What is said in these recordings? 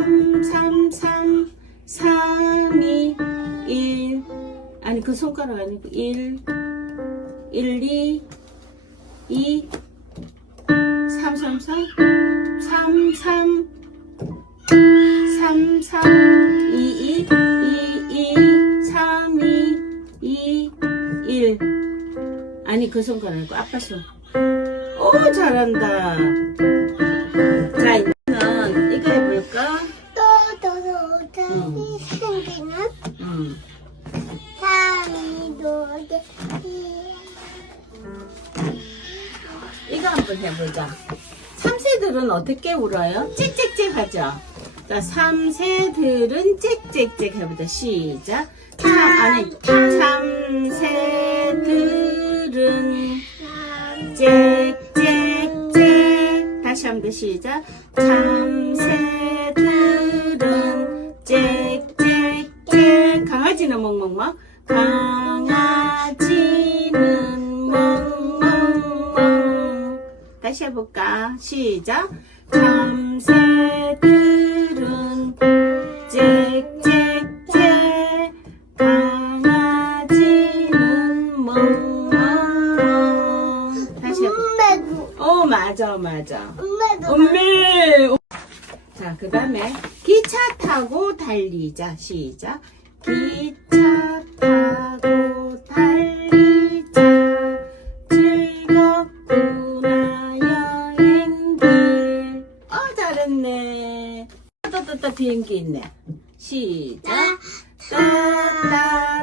3, 3, 3, 3, 2, 1. 아니, 그 손가락 아니고, 1, 1, 2, 2, 3, 3, 3, 3, 3, 3, 3, 2, 2, 2, 2, 3, 2, 2, 1. 아니, 그 손가락 아니고, 아빠 손. 오, 잘한다. 음. 사람이 노래 이거 한번 해보자. 3세들은 어떻게 울어요? 짹짹짹 하죠? 자, 3세들은 짹짹짹 해보자. 시작. 참, 아니, 3세들은 짹짹짹 다시 한번더 시작. 참새 멍멍멍 강아지는 멍멍멍 다시 해볼까? 시작. 참새들은 짹짹짹. 강아지는 멍멍멍 다시 해볼까? 어 맞아 맞아. 엄매 자그 다음에 기차 타고 달리자. 시작 기차 타고 달리자 즐겁구나 여행길 어 잘했네 또또또 비행기 있네 시작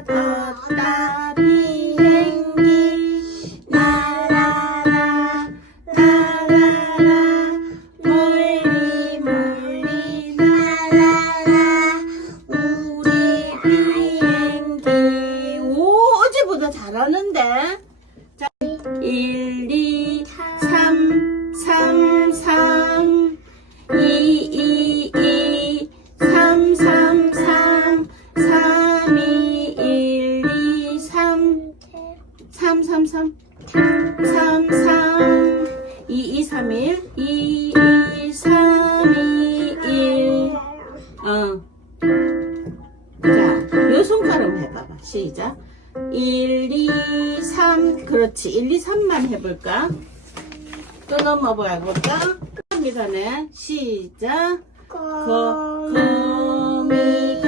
따따따따 비 잘하는데 자 1, 2, 3, 3, 3 2, 2, 2 3, 3, 3 3, 2, 1, 2, 3 3, 3, 3 3, 3 2, 2, 3, 1 2, 2, 3, 2, 1 어. 자, 요 손가락 해봐봐. 시작. 1, 2, 3. 그렇지. 1, 2, 3만 해볼까? 또 넘어봐 볼까? 전에 시작. 거, 거 미